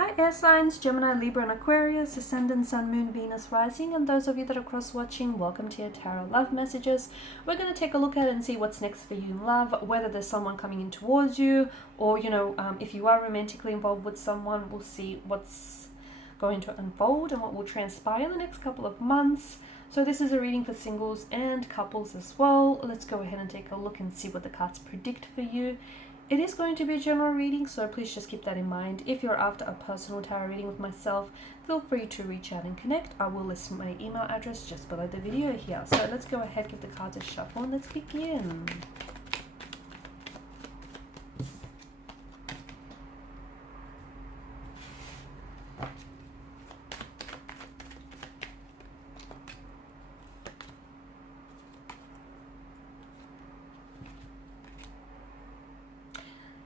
Hi air signs, Gemini, Libra and Aquarius, Ascendant, Sun, Moon, Venus, Rising, and those of you that are cross-watching, welcome to your Tarot Love Messages. We're going to take a look at it and see what's next for you in love, whether there's someone coming in towards you, or, if you are romantically involved with someone, we'll see what's going to unfold and what will transpire in the next couple of months. So this is a reading for singles and couples as well. Let's go ahead and take a look and see what the cards predict for you. It is going to be a general reading, so please just keep that in mind. If you're after a personal tarot reading with myself, feel free to reach out and connect. I will list my email address just below the video here. So let's go ahead, give the cards a shuffle, and let's begin.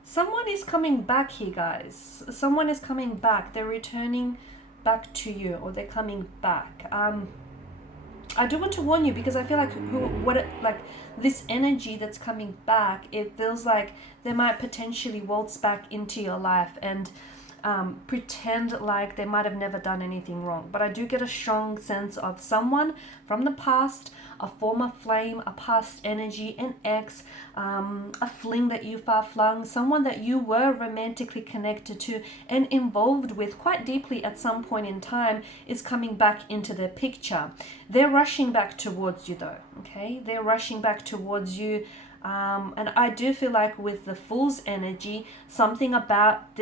Someone is coming back here, guys. Someone is coming back. They're returning back to you, or they're coming back. I do want to warn you because I feel like this energy that's coming back, it feels like they might potentially waltz back into your life and pretend like they might have never done anything wrong. But I do get a strong sense of someone from the past, a former flame, a past energy, an ex, a fling that you far flung, someone that you were romantically connected to and involved with quite deeply at some point in time is coming back into the picture. They're rushing back towards you though, okay? They're rushing back towards you. And I do feel like with the Fool's energy, something about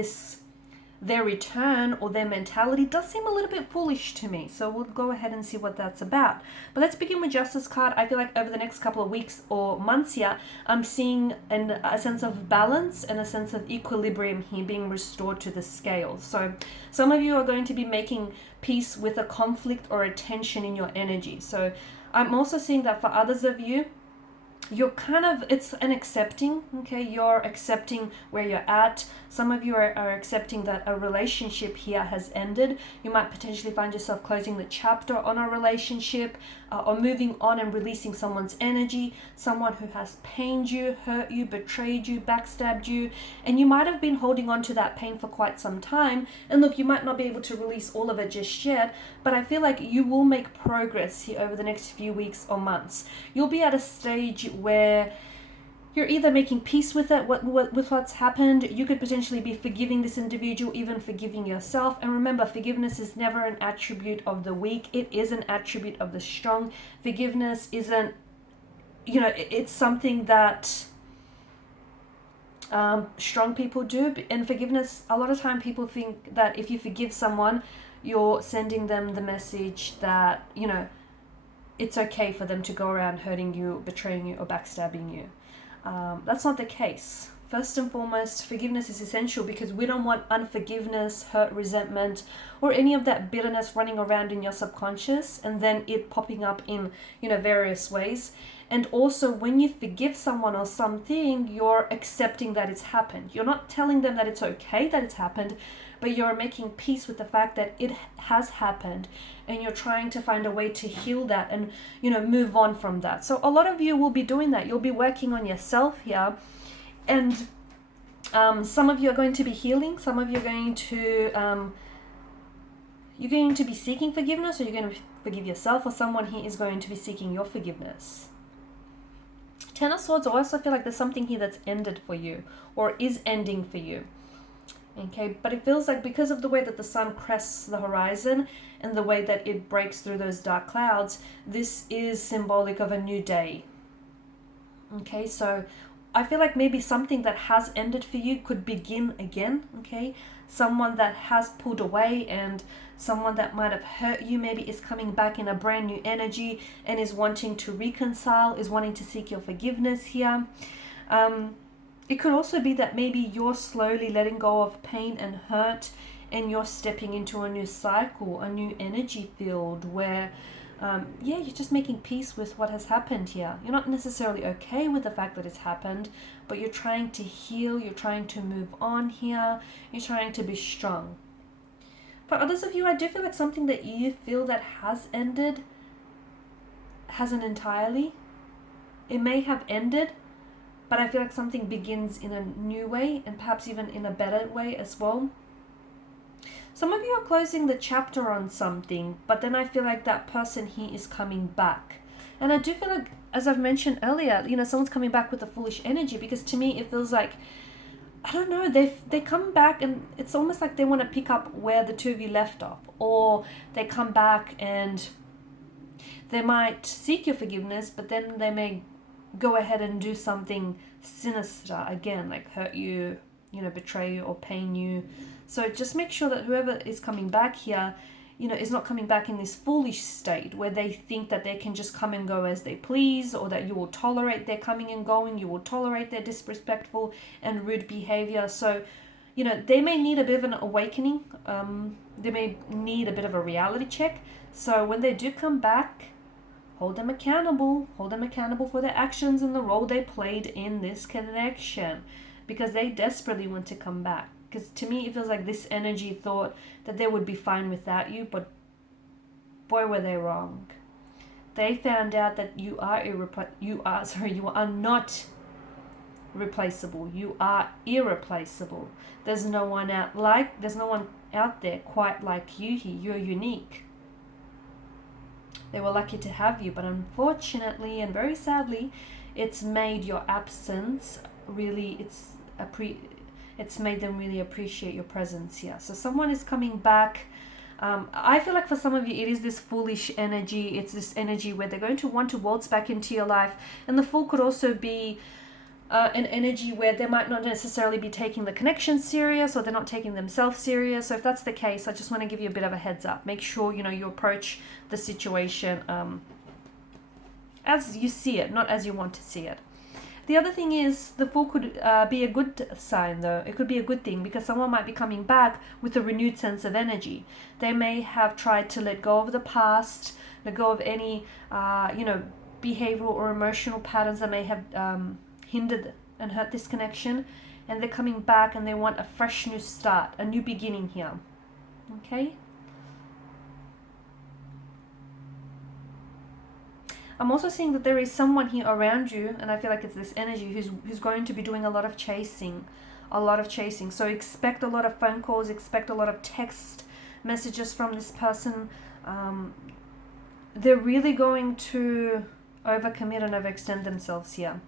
their return or their mentality does seem a little bit foolish to me. So we'll go ahead and see what that's about. But let's begin with Justice card. I feel like over the next couple of weeks or months here, I'm seeing a sense of balance and a sense of equilibrium here being restored to the scale. So some of you are going to be making peace with a conflict or a tension in your energy. So I'm also seeing that for others of you, you're it's an accepting, okay? You're accepting where you're at. Some of you are accepting that a relationship here has ended. You might potentially find yourself closing the chapter on a relationship or moving on and releasing someone's energy, someone who has pained you, hurt you, betrayed you, backstabbed you, and you might have been holding on to that pain for quite some time. And look, you might not be able to release all of it just yet, but I feel like you will make progress here over the next few weeks or months. You'll be at a stage where you're either making peace with it, with what's happened. You could potentially be forgiving this individual, even forgiving yourself. And remember, forgiveness is never an attribute of the weak. It is an attribute of the strong. Forgiveness isn't, it's something that strong people do. And forgiveness, a lot of time people think that if you forgive someone, you're sending them the message that, it's okay for them to go around hurting you, betraying you, or backstabbing you. That's not the case. First and foremost, forgiveness is essential because we don't want unforgiveness, hurt, resentment, or any of that bitterness running around in your subconscious and then it popping up in, various ways. And also, when you forgive someone or something, you're accepting that it's happened. You're not telling them that it's okay that it's happened, but you're making peace with the fact that it has happened and you're trying to find a way to heal that and, move on from that. So a lot of you will be doing that. You'll be working on yourself here. And some of you are going to be healing. Some of you are going to, you're going to be seeking forgiveness, or you're going to forgive yourself, or someone here is going to be seeking your forgiveness. Ten of Swords, I also feel like there's something here that's ended for you or is ending for you. Okay, but it feels like because of the way that the sun crests the horizon and the way that it breaks through those dark clouds, this is symbolic of a new day. Okay, so I feel like maybe something that has ended for you could begin again, okay? Someone that has pulled away and someone that might have hurt you maybe is coming back in a brand new energy and is wanting to reconcile, is wanting to seek your forgiveness here. It could also be that maybe you're slowly letting go of pain and hurt and you're stepping into a new cycle, a new energy field where you're just making peace with what has happened here. You're not necessarily okay with the fact that it's happened, but you're trying to heal, you're trying to move on here, you're trying to be strong. For others of you, I do feel like something that you feel that has ended hasn't entirely. It may have ended, but I feel like something begins in a new way and perhaps even in a better way as well. Some of you are closing the chapter on something, but then I feel like that person he is coming back. And I do feel like, as I've mentioned earlier, someone's coming back with a foolish energy, because to me it feels like, I don't know, they come back and it's almost like they want to pick up where the two of you left off, or they come back and they might seek your forgiveness, but then they may go ahead and do something sinister again, like hurt you, betray you or pain you. So just make sure that whoever is coming back here, is not coming back in this foolish state where they think that they can just come and go as they please, or that you will tolerate their coming and going, you will tolerate their disrespectful and rude behavior. So, they may need a bit of an awakening. They may need a bit of a reality check. So when they do come back, hold them accountable for their actions and the role they played in this connection, because they desperately want to come back. Because to me, it feels like this energy thought that they would be fine without you, but boy, were they wrong. They found out that you are not replaceable. You are irreplaceable. There's no one out there quite like you here. You're unique. They were lucky to have you, but unfortunately and very sadly, it's made your absence really, it's made them really appreciate your presence here. So someone is coming back. I feel like for some of you, it is this foolish energy. It's this energy where they're going to want to waltz back into your life. And the Fool could also be an energy where they might not necessarily be taking the connection serious, or they're not taking themselves serious. So if that's the case, I just want to give you a bit of a heads up. Make sure, you approach the situation as you see it, not as you want to see it. The other thing is, the Fool could be a good sign, though. It could be a good thing, because someone might be coming back with a renewed sense of energy. They may have tried to let go of the past, let go of any, behavioral or emotional patterns that may have hindered and hurt this connection. And they're coming back and they want a fresh new start, a new beginning here. Okay? I'm also seeing that there is someone here around you, and I feel like it's this energy who's going to be doing a lot of chasing. So expect a lot of phone calls, expect a lot of text messages from this person. They're really going to overcommit and overextend themselves here.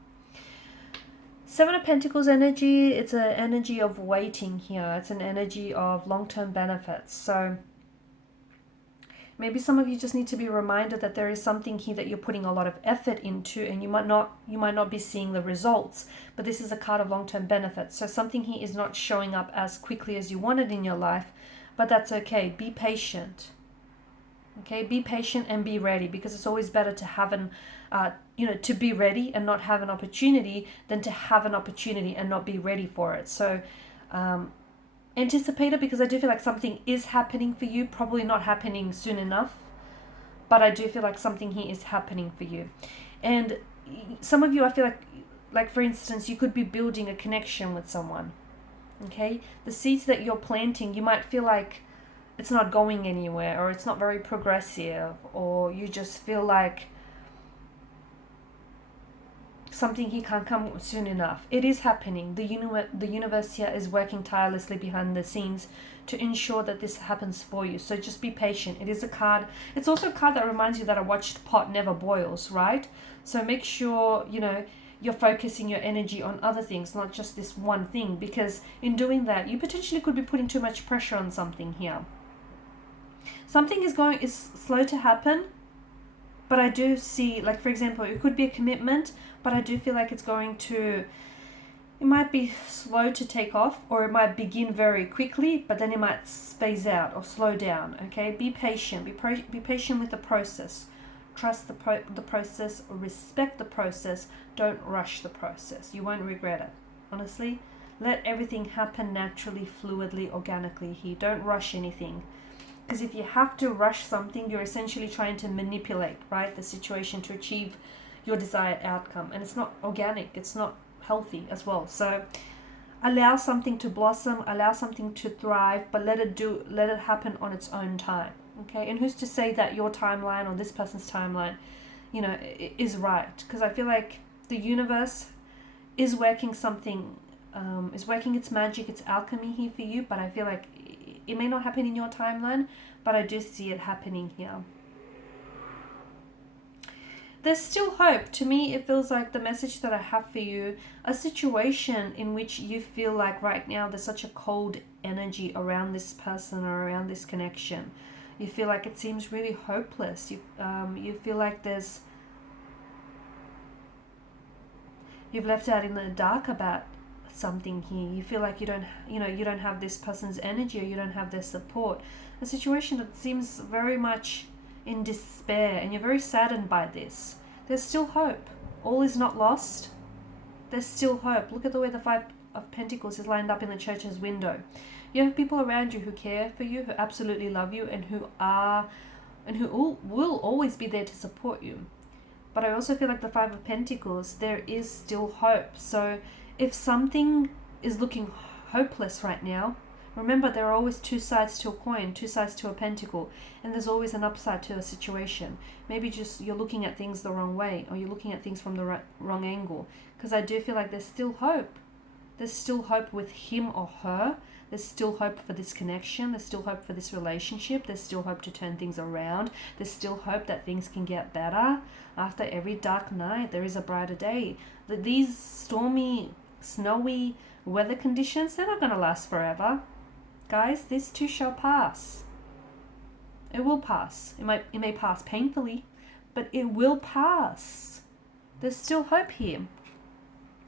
Seven of Pentacles energy, it's an energy of waiting here. It's an energy of long-term benefits. So maybe some of you just need to be reminded that there is something here that you're putting a lot of effort into, and you might not be seeing the results, but this is a card of long-term benefits. So something here is not showing up as quickly as you wanted in your life, but that's okay. Be patient. Okay, be patient and be ready, because it's always better to have to be ready and not have an opportunity than to have an opportunity and not be ready for it. So anticipate it, because I do feel like something is happening for you, probably not happening soon enough, but I do feel like something here is happening for you. And some of you, I feel like for instance, you could be building a connection with someone. Okay, the seeds that you're planting, you might feel like it's not going anywhere, or it's not very progressive, or you just feel like something here can't come soon enough. It is happening. The universe here is working tirelessly behind the scenes to ensure that this happens for you. So just be patient. It is a card. It's also a card that reminds you that a watched pot never boils, right? So make sure, you're focusing your energy on other things, not just this one thing, because in doing that, you potentially could be putting too much pressure on something here. Something is slow to happen, but I do see, like for example, it could be a commitment, but I do feel like it might be slow to take off, or it might begin very quickly, but then it might phase out or slow down. Okay, be patient. Be patient with the process. Trust the process, or respect the process. Don't rush the process. You won't regret it. Honestly, let everything happen naturally, fluidly, organically here. Don't rush anything. Because if you have to rush something, you're essentially trying to manipulate, right, the situation to achieve your desired outcome. And it's not organic. It's not healthy as well. So allow something to blossom, allow something to thrive, but let it happen on its own time. Okay? And who's to say that your timeline or this person's timeline, is right? Because I feel like the universe is working something, is working its magic, its alchemy here for you, but I feel like it may not happen in your timeline, but I do see it happening here. There's still hope. To me, it feels like the message that I have for you, a situation in which you feel like right now there's such a cold energy around this person or around this connection. You feel like it seems really hopeless. You feel like you've left out in the dark about something here. You feel like you don't have this person's energy, or you don't have their support. A situation that seems very much in despair, and you're very saddened by this. There's still hope. All is not lost. There's still hope. Look at the way the Five of Pentacles is lined up in the Church's window. You have people around you who care for you, who absolutely love you, and who will always be there to support you. But I also feel like the Five of Pentacles, there is still hope. So if something is looking hopeless right now, remember, there are always two sides to a coin, two sides to a pentacle, and there's always an upside to a situation. Maybe just you're looking at things the wrong way, or you're looking at things from the wrong angle, because I do feel like there's still hope. There's still hope with him or her. There's still hope for this connection. There's still hope for this relationship. There's still hope to turn things around. There's still hope that things can get better. After every dark night, there is a brighter day. These stormy, snowy weather conditions, they're not going to last forever. Guys, this too shall pass. It will pass. It may pass painfully, but it will pass. There's still hope here.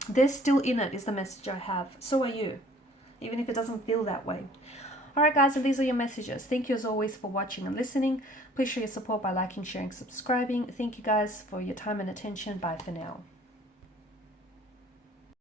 They're still in it is the message I have. So are you, even if it doesn't feel that way. Alright guys, and these are your messages. Thank you as always for watching and listening. Please show your support by liking, sharing, subscribing. Thank you guys for your time and attention. Bye for now.